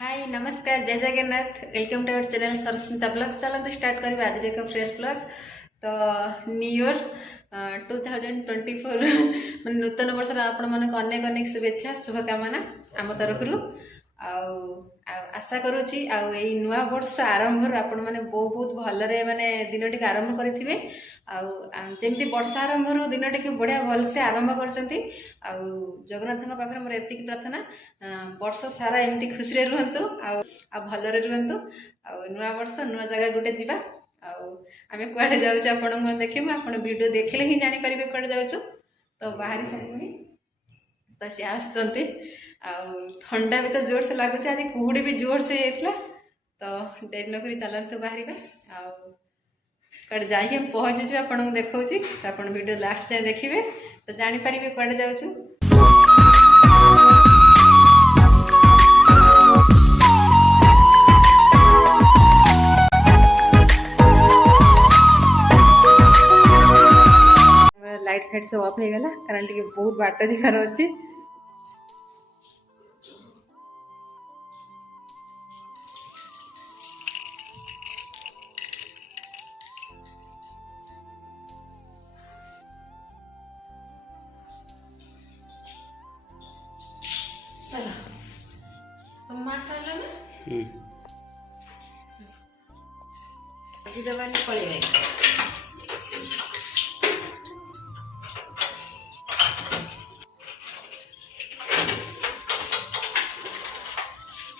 हाय नमस्कार जय Jagannath welcome to our channel Sarasmita blog. चलते स्टार्ट करें आज एक फ्रेश ब्लॉग। तो न्यू ईयर 2024 मैं नूतन वर्ष आपण मानक अनेक अनेक शुभेच्छा शुभकामना आम तरफ आशा करुच्ची नुआ वर्ष आरंभ आपण मैंने बहुत भलरे माने दिन टी आरंभ करेंगे जमती वर्ष आरंभ दिन टी बढ़िया भलसे आरंभ कर जगन्नाथ पाखे मोर एति प्रार्थना वर्ष सारा एमती खुशी रुहतु भलरे रुहतु नुआ वर्ष नुआ जगह गोटे जावा आम कड़े जाऊँ आपण देखिए आप वीडियो देखले ही जापर कड़े जाऊँ। तो बाहरी सारी तो सी आसुँच ठंडा भी तो जोर से लगुच आज कुहुड़ी भी जोर से होता तो डेरी नक चलतु बाहर कड़े जाइए पहुँचुचु आपको देखा तो आप वीडियो लास्ट जाए देखिए तो जापर कड़े जाऊँ। लाइट फाइट सब ऑफ हो गला कारण टी बहुत बाट जीवार अच्छी। चलो तुम माँ चलो ना अभी दबाने पड़ेगा।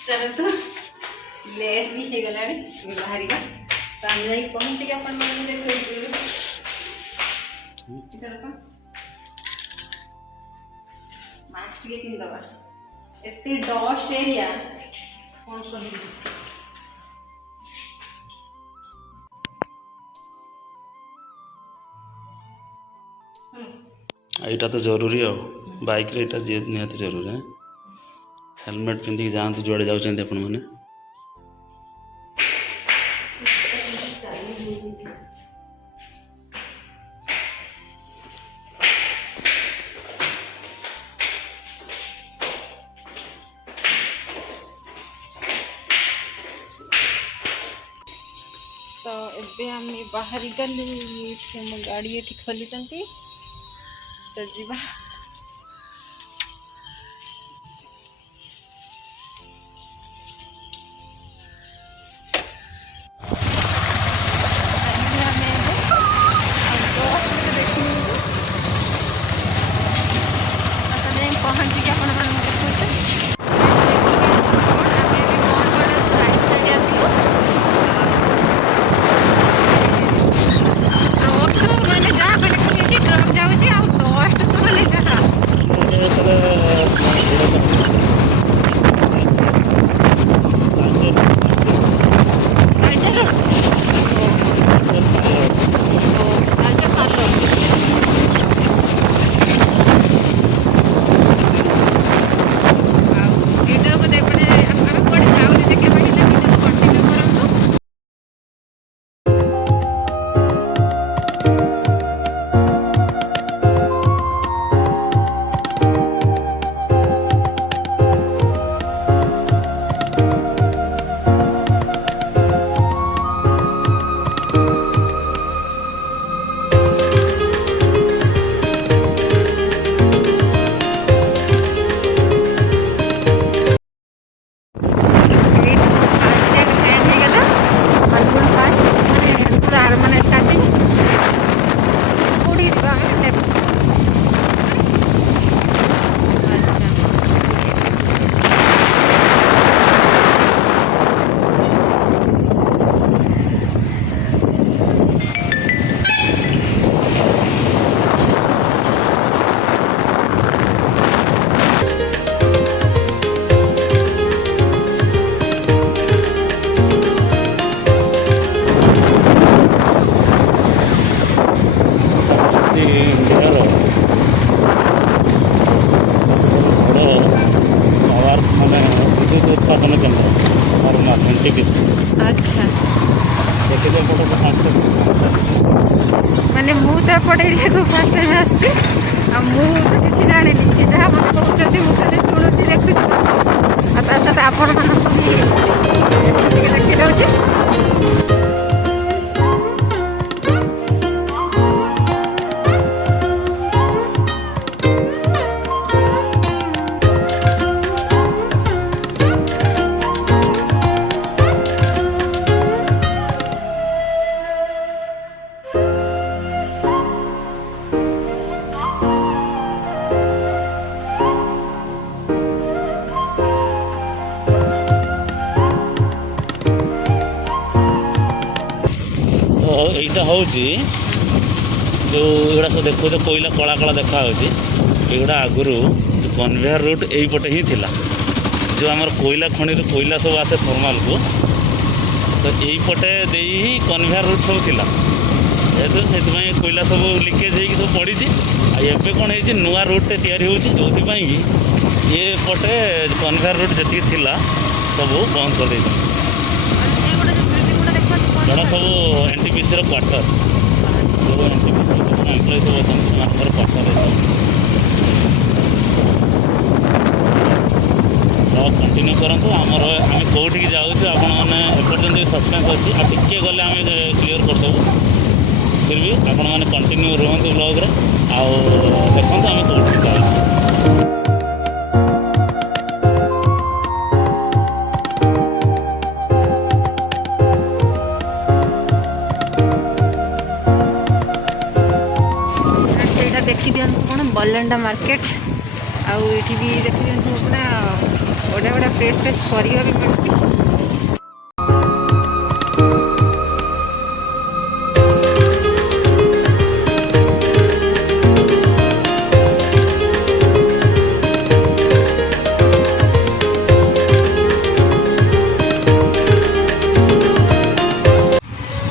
चलो तो लेट भी हो गला बाहर का तो आम जा पहुँचे देख मास्क टे पिंदबा एते डस्ट एरिया कौन कह यहाँ तो जरूरी आ बाइक रे एटा निहाती जरूरी है। हेलमेट पिंधिक जातु जुआड़े जाऊँ आपण मैंने तो एबे आम बाहर गली गाड़ी ये खोली तो जीवा पहुँची कि आप उत्पादन केन्द्र अच्छा देखिए फास्ट माने मु तो एपट एरिया को फास्ट टाइम आसछि ଆଉ ମୁଁ ତ କିଛି ଜାଣିନି, ଏ ଯାହା ମୋତେ କହୁଛନ୍ତି ମୁଁ ଖାଲି ଶୁଣୁଛି ଦେଖୁଛି ବାସ୍। ଆଉ ତା ସହିତ ଆପଣମାନଙ୍କୁ ବି ଟିକେ ଦେଖି ଦେଉଛି। ତ ଏଇଟା ହେଉଛି ଯେଉଁ ଏଗୁଡ଼ା ସବୁ ଦେଖୁଛ କୋଇଲା କଳା କଳା ଦେଖାହେଉଛି, ଏଗୁଡ଼ା ଆଗରୁ କନଭେୟର ରୁଟ୍ ଏଇପଟେ ହିଁ ଥିଲା। ଯେଉଁ ଆମର କୋଇଲା ଖଣିରୁ କୋଇଲା ସବୁ ଆସେ ଥର୍ମାଲକୁ, ତ ଏଇପଟେ ଦେଇ ହିଁ କନଭେୟର ରୁଟ୍ ସବୁ ଥିଲା। ଯେହେତୁ ସେଥିପାଇଁ କୋଇଲା ସବୁ ଲିକେଜ୍ ହେଇକି ସବୁ ପଡ଼ିଛି। ଆଉ ଏବେ କ'ଣ ହେଇଛି, ନୂଆ ରୁଟ୍ଟେ ତିଆରି ହେଉଛି, ଯେଉଁଥିପାଇଁ କି ଏପଟେ କନଭେୟର ରୁଟ୍ ଯେତିକି ଥିଲା ସବୁ ବନ୍ଦ କରିଦେଇଛନ୍ତି। ଏଗୁଡ଼ା ସବୁ ଏନ୍ଟିପିସିର କ୍ୱାର୍ଟର, ଯେଉଁ ଏନ୍ଟିପିସି ଏମ୍ପ୍ଲୟ ସବୁ ଅଛନ୍ତି ସେମାନଙ୍କର କ୍ୱାର୍ଟର ଅଛି। ତ କଣ୍ଟିନ୍ୟୁ କରନ୍ତୁ। ଆମର ଆମେ କେଉଁଠିକି ଯାଉଛୁ ଆପଣମାନେ ଏପର୍ଯ୍ୟନ୍ତ ବି ସସ୍ପେନ୍ସ ଅଛି, ଆଉ ଟିକିଏ ଗଲେ ଆମେ କ୍ଲିୟର କରିଦେବୁ। ଫିର୍ ବି ଆପଣମାନେ କଣ୍ଟିନ୍ୟୁ ରୁହନ୍ତୁ ବ୍ଲଗ୍ରେ, ଆଉ ଦେଖନ୍ତୁ ଆମେ କେଉଁଠିକି ଯାଉଛୁ। ଏଇଟା ଦେଖିଦିଅନ୍ତୁ କ'ଣ ବଲେଣ୍ଡା ମାର୍କେଟ, ଆଉ ଏଇଠି ବି ଦେଖିଦିଅନ୍ତୁ ପୁରା ବଢ଼ିଆ ବଢ଼ିଆ ଫ୍ରେଶ୍ ଫ୍ରେଶ୍ ପରିବା ବି ମିଳୁଛି।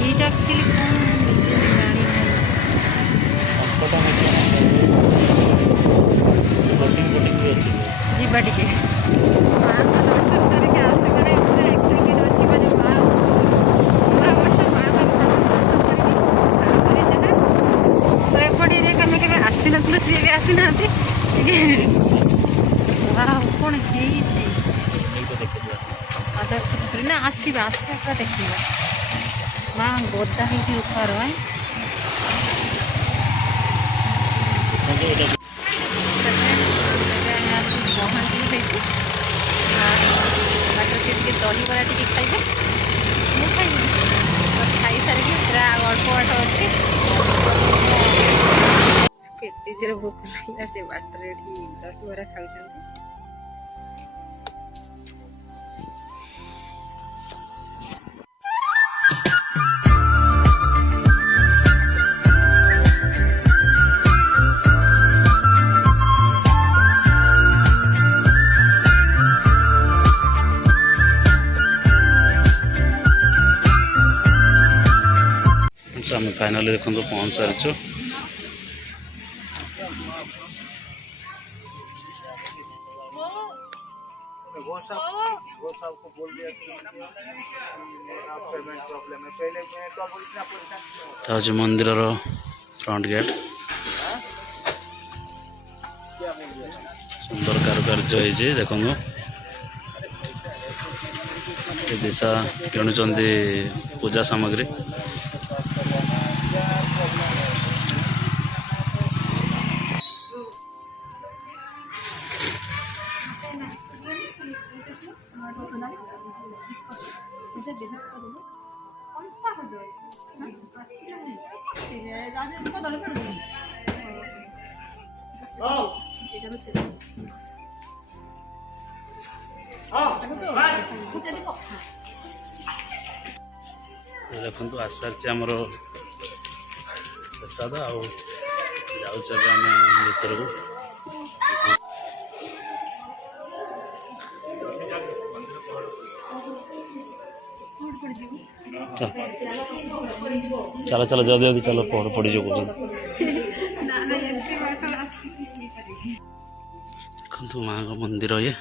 ଏଇଟା ଆକ୍ଚୁଆଲି କ'ଣ ଯିବା ଟିକେ ମାଆଙ୍କ ଦର୍ଶନ କରିକି ଆସେ, ମାନେ ପୁରା ଏକ୍ସାଇଟେଡ୍ ଅଛି। ମାନେ ମା ନୂଆ ବର୍ଷ ମାଆଙ୍କ ଦର୍ଶନ କରିକି ତାପରେ ଯାହା। ତ ଏପଟେ ଆମେ କେବେ ଆସିନଥିଲୁ, ସିଏ ବି ଆସିନାହାନ୍ତି ଟିକେ। କ'ଣ ହେଇଛି ଆଦର୍ଶ ପୁରୀ ନା, ଆସିବା ପୁରା ଦେଖିବା। ମା ଗଦା ହେଇଛି ଉପହାର ଆମେ ଆସିକି ପହଞ୍ଚିଲୁ ସେଇଠି। ବାଟ ସେ ଟିକେ ଦହିବରା ଟିକେ ଖାଇବେ, ମୁଁ ଖାଇବି। ଖାଇସାରିକି ପୁରା ଅଳ୍ପ ବାଟ ଅଛି। କେତେ ଜୋର ଭୋକ ଲାଗିଲା, ସେ ବାଟରେ ଏଠି ଦହିବରା ଖାଉଛନ୍ତି। ଆମେ ଫାଇନାଲି ଦେଖନ୍ତୁ ପହଞ୍ଚି ସାରିଛୁ। ତା ହେଉଛି ମନ୍ଦିରର ଫ୍ରଣ୍ଟ ଗେଟ୍। ସୁନ୍ଦର କାରୁକାର୍ଯ୍ୟ ହେଇଛି ଦେଖନ୍ତୁ। ଏ ଦିଶା କିଣୁଛନ୍ତି ପୂଜା ସାମଗ୍ରୀ। ଦେଖନ୍ତୁ ଆସାରିଛି ଆମର ପ୍ରସାଦ, ଆଉ ଯାଉଛୁ ଏବେ ଆମେ ଭିତରକୁ। ଚାଲ ଚାଲ ଜଲ୍ଦି ଜଲ୍ଦି ଚାଲ, ପଡ଼ିଯିବ କହୁଛନ୍ତି। ଦେଖନ୍ତୁ ମାଙ୍କ ମନ୍ଦିର ଇଏ।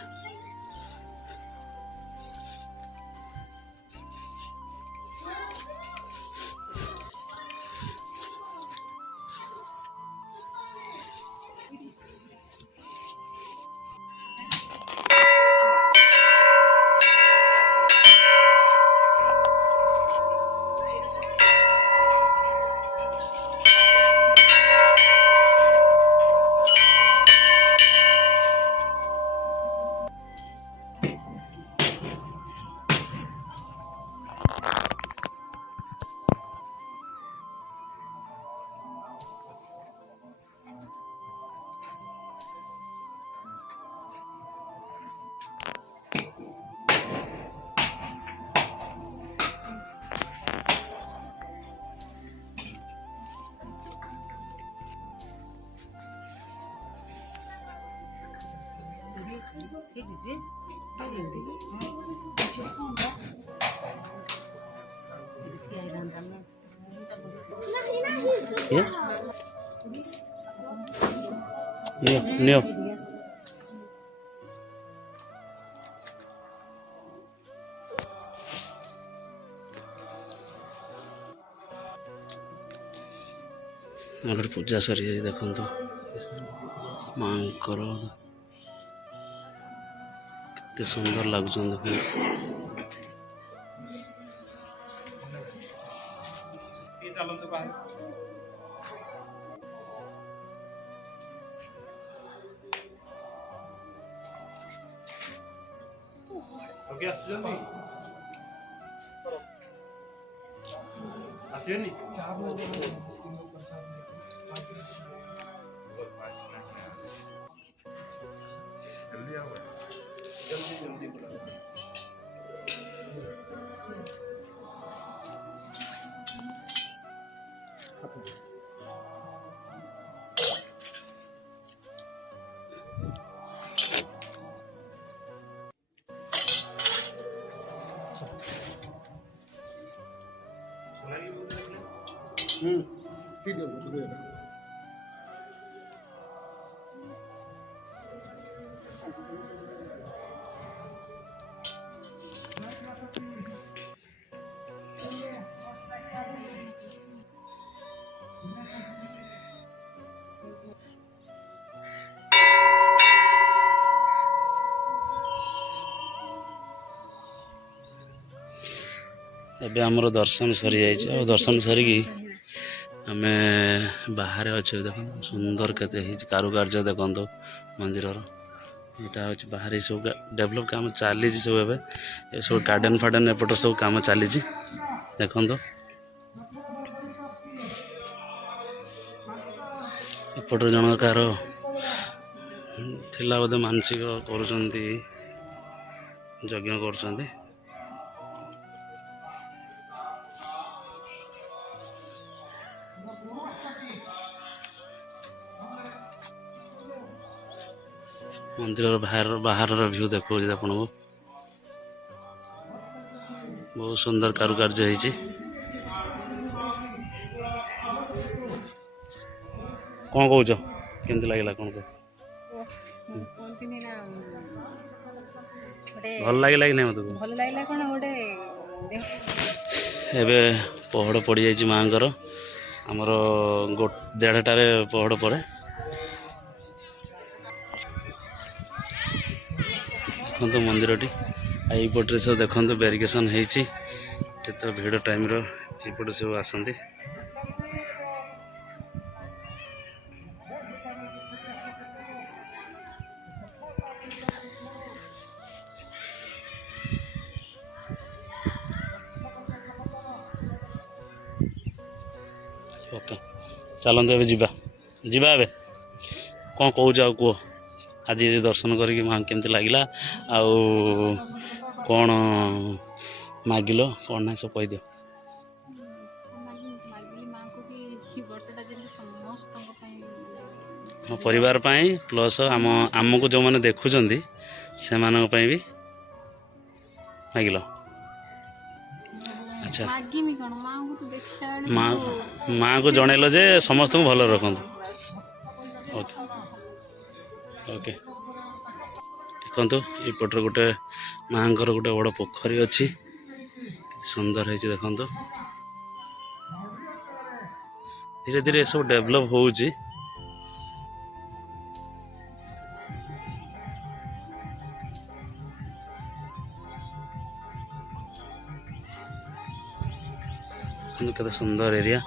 ये नियो ଆମର ପୂଜା ସରିଯାଇଛି ଦେଖନ୍ତୁ ମାଙ୍କର କେତେ ସୁନ୍ଦର ଲାଗୁଛନ୍ତି ଦେଖନ୍ତୁ। ଆସିବେନି ଏବେ ଆମର ଦର୍ଶନ ସରିଯାଇଛି ଆଉ ଦର୍ଶନ ସରିକି ଆମେ ବାହାରେ ଅଛୁ ଦେଖନ୍ତୁ ସୁନ୍ଦର କେତେ ହେଇଛି କାରୁକାର୍ଯ୍ୟ ଦେଖନ୍ତୁ ମନ୍ଦିରର ଏଇଟା ହେଉଛି ବାହାରେ ସବୁ ଡେଭଲପ୍ କାମ ଚାଲିଛି ସବୁ ଏବେ ଏସବୁ ଗାର୍ଡ଼େନ୍ ଫାର୍ଡ଼େନ୍ ଏପଟ ସବୁ କାମ ଚାଲିଛି ଦେଖନ୍ତୁ ଏପଟରେ ଜଣକ କାହାର ଥିଲା ବୋଧେ ମାନସିକ କରୁଛନ୍ତି ଯଜ୍ଞ କରୁଛନ୍ତି। ମନ୍ଦିରର ବାହାରର ଭ୍ୟୁ ଦେଖାଉଛି ଆପଣଙ୍କୁ ବହୁତ ସୁନ୍ଦର କାରୁକାର୍ଯ୍ୟ ହେଇଛି। କ'ଣ କହୁଛ କେମିତି ଲାଗିଲା କ'ଣ କହ ଭଲ ଲାଗିଲା କି ନାହିଁ ମୋତେ ଭଲ ଲାଗିଲା କ'ଣ ଗୋଟେ ଏବେ ପହଡ଼ ପଡ଼ିଯାଇଛି ମାଆଙ୍କର ଆମର 1:30ଟାରେ ପହଡ଼ ପଡ଼େ ଦେଖନ୍ତୁ ମନ୍ଦିରଟି ଆଉ ଏଇପଟରେ ସବୁ ଦେଖନ୍ତୁ ବ୍ୟାରିକେସନ୍ ହେଇଛି କେତେ ଭିଡ଼ ଟାଇମ୍ର ଏଇପଟେ ସବୁ ଆସନ୍ତି। ଓକେ ଚାଲନ୍ତୁ ଏବେ ଯିବା ଏବେ କ'ଣ କହୁଛ ଆଉ କୁହ ଆଜି ଦର୍ଶନ କରିକି ମା କେମିତି ଲାଗିଲା ଆଉ କ'ଣ ମାଗିଲ କ'ଣ ନାହିଁ ସବୁ କହିଦିଅ। ଆମ ପରିବାର ପାଇଁ ପ୍ଲସ୍ ଆମକୁ ଯେଉଁମାନେ ଦେଖୁଛନ୍ତି ସେମାନଙ୍କ ପାଇଁ ବି ମାଗିଲ। ଆଚ୍ଛା ମାଆଙ୍କୁ ଜଣେଇଲ ଯେ ସମସ୍ତଙ୍କୁ ଭଲରେ ରଖନ୍ତୁ। ଓକେ ଓକେ ଦେଖନ୍ତୁ ଏଇପଟରେ ଗୋଟେ ମାଆଙ୍କର ଗୋଟେ ବଡ଼ ପୋଖରୀ ଅଛି କେତେ ସୁନ୍ଦର ହେଇଛି ଦେଖନ୍ତୁ ଧୀରେ ଧୀରେ ଏସବୁ ଡେଭଲପ୍ ହେଉଛି। କେତେ ସୁନ୍ଦର ଏରିଆ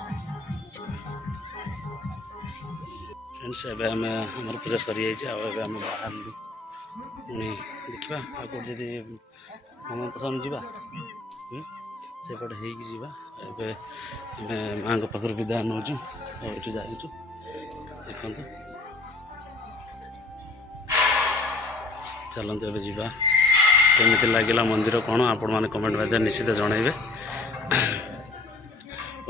ଫ୍ରେଣ୍ଡସ୍ ଏବେ ଆମେ ଆମର ପୂଜା ସରିଯାଇଛି ଆଉ ଏବେ ଆମେ ବାହାରିଲୁ ପୁଣି ଦେଖିବା ଆଉ କେଉଁଠି ଯଦି ଅନନ୍ତଶୟନ ଯିବା ସେପଟେ ହେଇକି ଯିବା ଏବେ ଆମେ ମାଆଙ୍କ ପାଖରୁ ବିଦାୟ ନେଉଛୁ ଆଉ ଏଠୁ ଯାଇଛୁ ଦେଖନ୍ତୁ ଚାଲନ୍ତୁ ଏବେ ଯିବା କେମିତି ଲାଗିଲା ମନ୍ଦିର କ'ଣ ଆପଣମାନେ କମେଣ୍ଟ ମାଧ୍ୟମରେ ନିଶ୍ଚିତ ଜଣାଇବେ।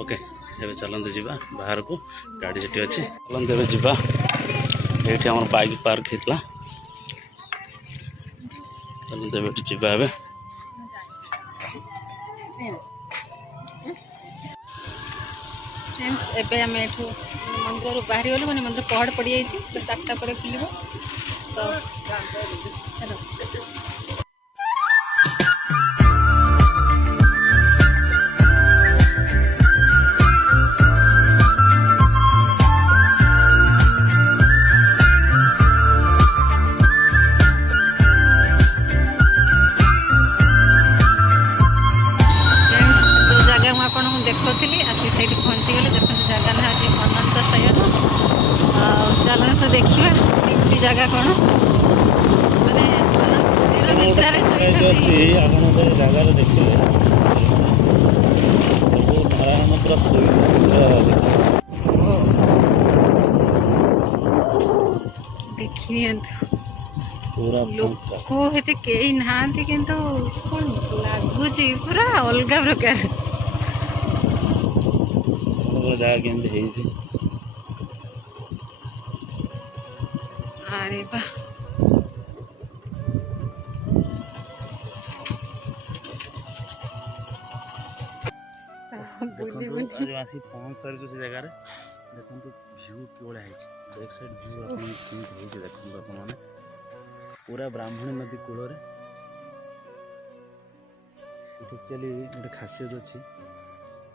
ଓକେ ଏବେ ଚାଲନ୍ତୁ ଯିବା ବାହାରକୁ ଗାଡ଼ି ସେଠି ଅଛି ଚାଲନ୍ତୁ ଏବେ ଯିବା ଏଇଠି ଆମର ବାଇକ୍ ପାର୍କ ହେଇଥିଲା ଚାଲନ୍ତୁ ଏବେ ଏଠି ଯିବା ଏବେ फ्रेंड्स एबे आम एठू मंदिर बाहरी गलु मैंने मंदिर पहड़ पड़ जाइए तो 4टा पर खुल तो चलो देखी आसी से पहुँची गले देखते जगह ना अनंत शयन चलना तो देखा केमती जगह कौन माने अनंत शिवर निद्रारे जगार देखिए नारायण पूरा देखी पूरा लोक हेते कई नहांती किंतु कौन लगुच पूरा अलग प्रकार जगह केमती अरे वाह आज आसी पहुँच सारी से जगह देखो भ्यू कि भाया बैक साइड भ्यू आप देखो आप पूरा ब्राह्मणी नदी कूल एक्चुअली गोटे खासियत अच्छी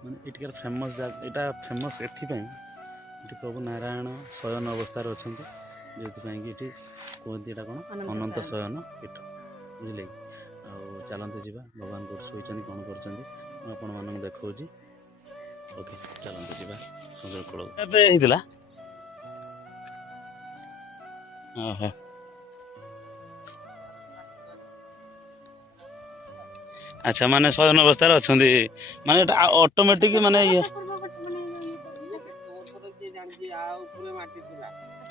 माने इटिकार फेमस यहाँ फेमस एपाई प्रभु नारायण शयन अवस्था अच्छा जो कि कहते यहाँ कौन अनंत शयन पीठ बुझे चलते जावा भगवान को शोचन कौन कर देखा ओके चलते जावा सुंदर कूल ओहो अच्छा माने शयन अवस्था अच्छा माने ऑटोमेटिक माने ये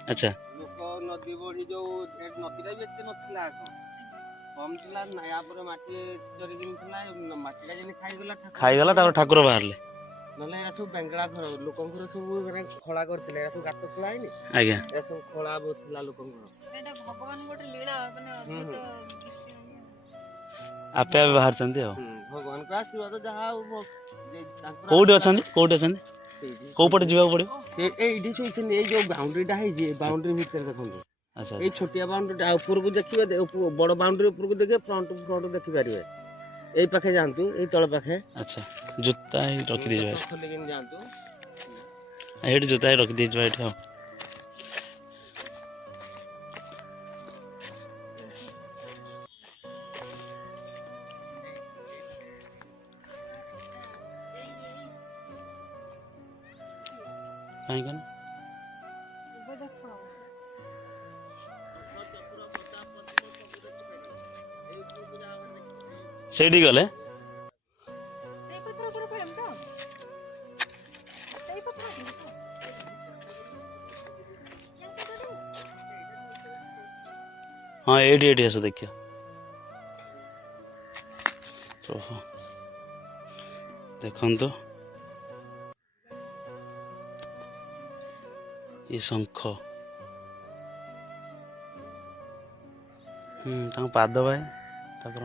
अच्छा लोक नदी बड़ी जो नदी बेते नथिला कम थिला ना या पर माटी चरी दिन थिला माटी जेने खाइगला ठाकुर बाहरले नले या सब बेंगला घर लोकंकर सब माने खळा करथिले या सब गात खळाइनी आज्ञा या सब खळा बोथिला लोकंकर एटा भगवान गोटे लीला माने अद्भुत दृश्य आपे आपे बाहर चंदी हो भगवान का आशीर्वाद जहा कोउडी अछंदी कोउडी अछंदी को पटे जीवा पड़ियो एडी सोइछन ए जो बाउंड्री टा है जे बाउंड्री भीतर देखंदो अच्छा ए छोटिया बाउंड्री टा ऊपर को देखिबे बड़ बाउंड्री ऊपर को देखिबे फ्रंट देखि पारिबे ए पाखे जानतु ए तळ पाखे अच्छा जूता ही रखी दे जाय लेकिन जानतु हेड जूता ही रखी दे जाय हो कहीं कन सेठी गले हाँ एटी एटी आस देखियो ओहो देखन तो ये शंख पाद भाई ठाकुर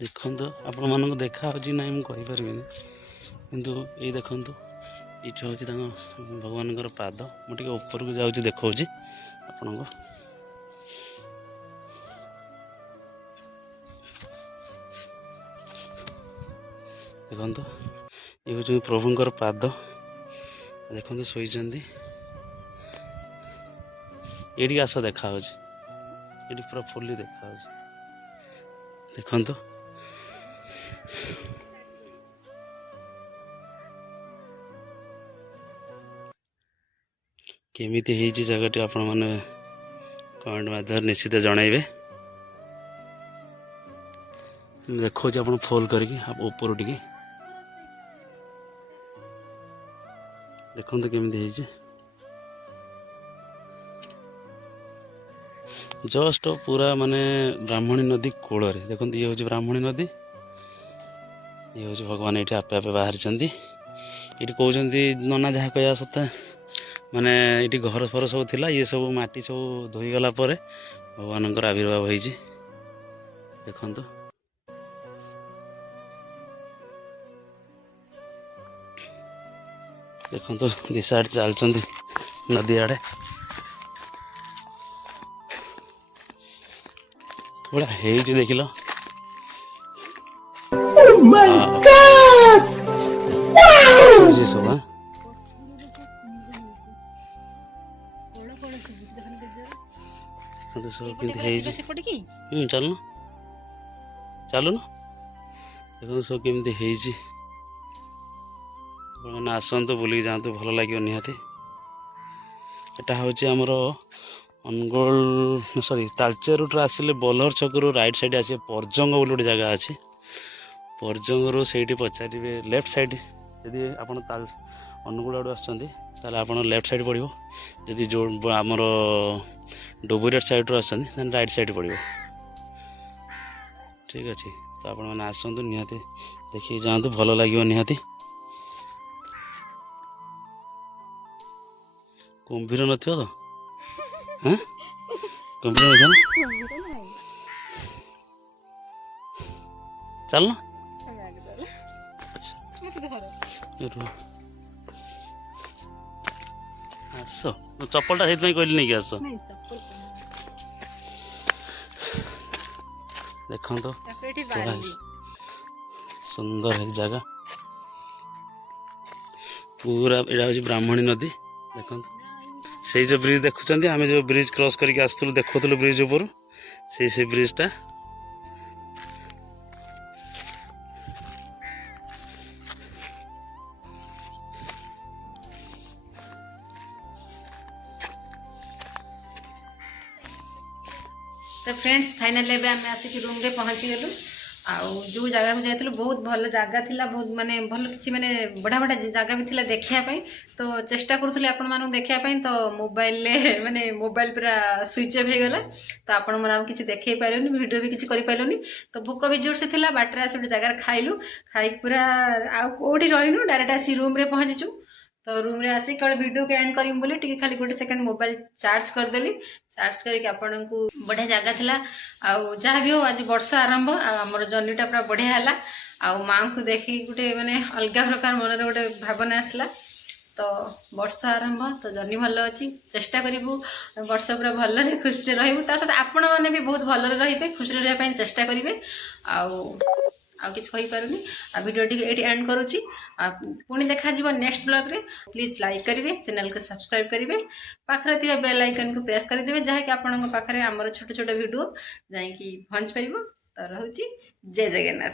देखु आपण मानक देखा ना मुझे किंतु ये देखु ये हूँ भगवान पाद मुझे ऊपर को जाऊँ देखा आपण को देखो ये हूँ प्रभुंर पाद देखते शोचती ये आस देखा ये पूरा फुली देखा देखो केमिति हेची जगह आपण मैंने कमेंट माध्यम निश्चित जनइबे देखो आप फोल करके ऊपर टिके देखते केमिति हेची जस्ट पूरा माने ब्राह्मणी नदी कूल देखो ये हूँ ब्राह्मणी नदी ये हूँ भगवान ये आपे आपे बाहर ये कहते नना जहाँ कह सत्ता माने ये घर फर सब थिला ये सब माटी सब धोईगला ଭଗବାନଙ୍କର ଆବିର୍ଭାବ ହେଇଛି ଦେଖନ୍ତୁ। ଦେଖନ୍ତୁ ଦିଶା ଆଡ଼େ ଚାଲୁଛନ୍ତି ନଦୀ ଆଡ଼େ। କେଭଳିଆ ହେଇଛି ଦେଖିଲ। ସବୁ ସବୁ କେମିତି ହେଇଛି। ଚାଲୁନ ଚାଲୁନ। ଦେଖନ୍ତୁ ସବୁ କେମିତି ହେଇଛି। ଆପଣମାନେ ଆସନ୍ତୁ ବୁଲିକି ଯାଆନ୍ତୁ, ଭଲ ଲାଗିବ ନିହାତି। ଏଟା ହେଉଛି ଆମର ଅନୁଗୁଳ ତାଳଚେର ରୁଟ୍ରେ ଆସିଲେ ବଲହର ଛକରୁ ରାଇଟ୍ ସାଇଡ଼୍ ଆସିବେ ପର୍ଜଙ୍ଗ ବୋଲି ଗୋଟେ ଜାଗା ଅଛି। ପର୍ଜଙ୍ଗରୁ ସେଇଠି ପଚାରିବେ ଲେଫ୍ଟ ସାଇଡ଼୍। ଯଦି ଆପଣ ଅନୁଗୁଳ ଆଡ଼ୁ ଆସୁଛନ୍ତି ତାହେଲେ ଆପଣ ଲେଫ୍ଟ ସାଇଡ଼୍ ପଡ଼ିବ। ଯଦି ଯେଉଁ ଆମର ଡୁବୁରିଆଟ ସାଇଡ଼୍ରୁ ଆସୁଛନ୍ତି ତାହେଲେ ରାଇଟ୍ ସାଇଡ଼୍ ପଡ଼ିବ। ଠିକ୍ ଅଛି, ତ ଆପଣମାନେ ଆସନ୍ତୁ ନିହାତି ଦେଖିକି ଯାଆନ୍ତୁ, ଭଲ ଲାଗିବ ନିହାତି। କୁମ୍ଭୀର ନଥିବ ତ? ହଁ କୁମ୍ଭୀର ନଥିବ ନା? ଚାଲୁନ ଆସ। ଚପଲଟା ସେଇଥିପାଇଁ କହିଲି ନେଇକି ଆସ। ଦେଖନ୍ତୁ ସୁନ୍ଦର ହେଇ ଜାଗା ପୁରା। ଏଇଟା ହେଉଛି ବ୍ରାହ୍ମଣୀ ନଦୀ। ଦେଖନ୍ତୁ ସେଇ ଯେଉଁ ବ୍ରିଜ୍ ଦେଖୁଛନ୍ତି, ଆମେ ଯେଉଁ ବ୍ରିଜ୍ କ୍ରସ୍ କରିକି ଆସିଥିଲୁ ଦେଖୁଥିଲୁ ବ୍ରିଜ୍ ଉପରୁ, ସେଇ ବ୍ରିଜ୍ଟା। तो फ्रेंड्स फाइनली एबे आम आसिक रूम रे पहुँची गलु। आउ जो जगह को जाइलु बहुत भल जगह थिला, बहुत माने भल किछि माने बड़ा बड़ा जगह भी थिला देखिया पई। तो चेष्टा करूथले आपण मानु देखिया पई, तो मोबाइल ले माने मोबाइल पूरा स्विच ऑफ हे गला। तो आपण मन हम किछि देखै पाइलोनी, वीडियो भी किछि करि पाइलोनी। तो भूक भी जोर से थिला, बाटरे आसी गोटे जगह खाइलु। खाई पूरा आउ कोठी रहिनु, डायरेक्ट आसी रूम रे पहुँचीचु। तो रूम रे आसी केवल वीडियो के एंड करिम बोली टिके खाली गोटे सेकंड मोबाइल चार्ज कर देली। चार्ज करके आपन को बढ़िया जगह थिला। आउ जहाँ भी हो आज वर्ष आरंभ, आमर जर्नीटा पूरा बढ़िया है। आउ माँ को देखी गोटे माने अलग प्रकार मन रे गोटे भावना आसला। तो वर्ष आरंभ, तो जर्नी भल अच्छी। चेष्टा करूँ वर्ष पूरा भल खुशी रही। सहित आपण मैंने भी बहुत भल रे खुशी रही चेष्टा करेंगे। आउ किछ कहि पारुनी। आ वीडियो टी एटी एंड करूची। पुणी देखा जीव नेक्स्ट ब्लॉग रे। प्लीज लाइक करेंगे, चैनल को सब्सक्राइब करेंगे, पाखरे थिबा बेल आइकन को प्रेस कर देबे, जहा कि आपन पाखरे हमर छोट छोट वीडियो जाई कि पहुंच परिबो। तो रहूची जय जगन्नाथ।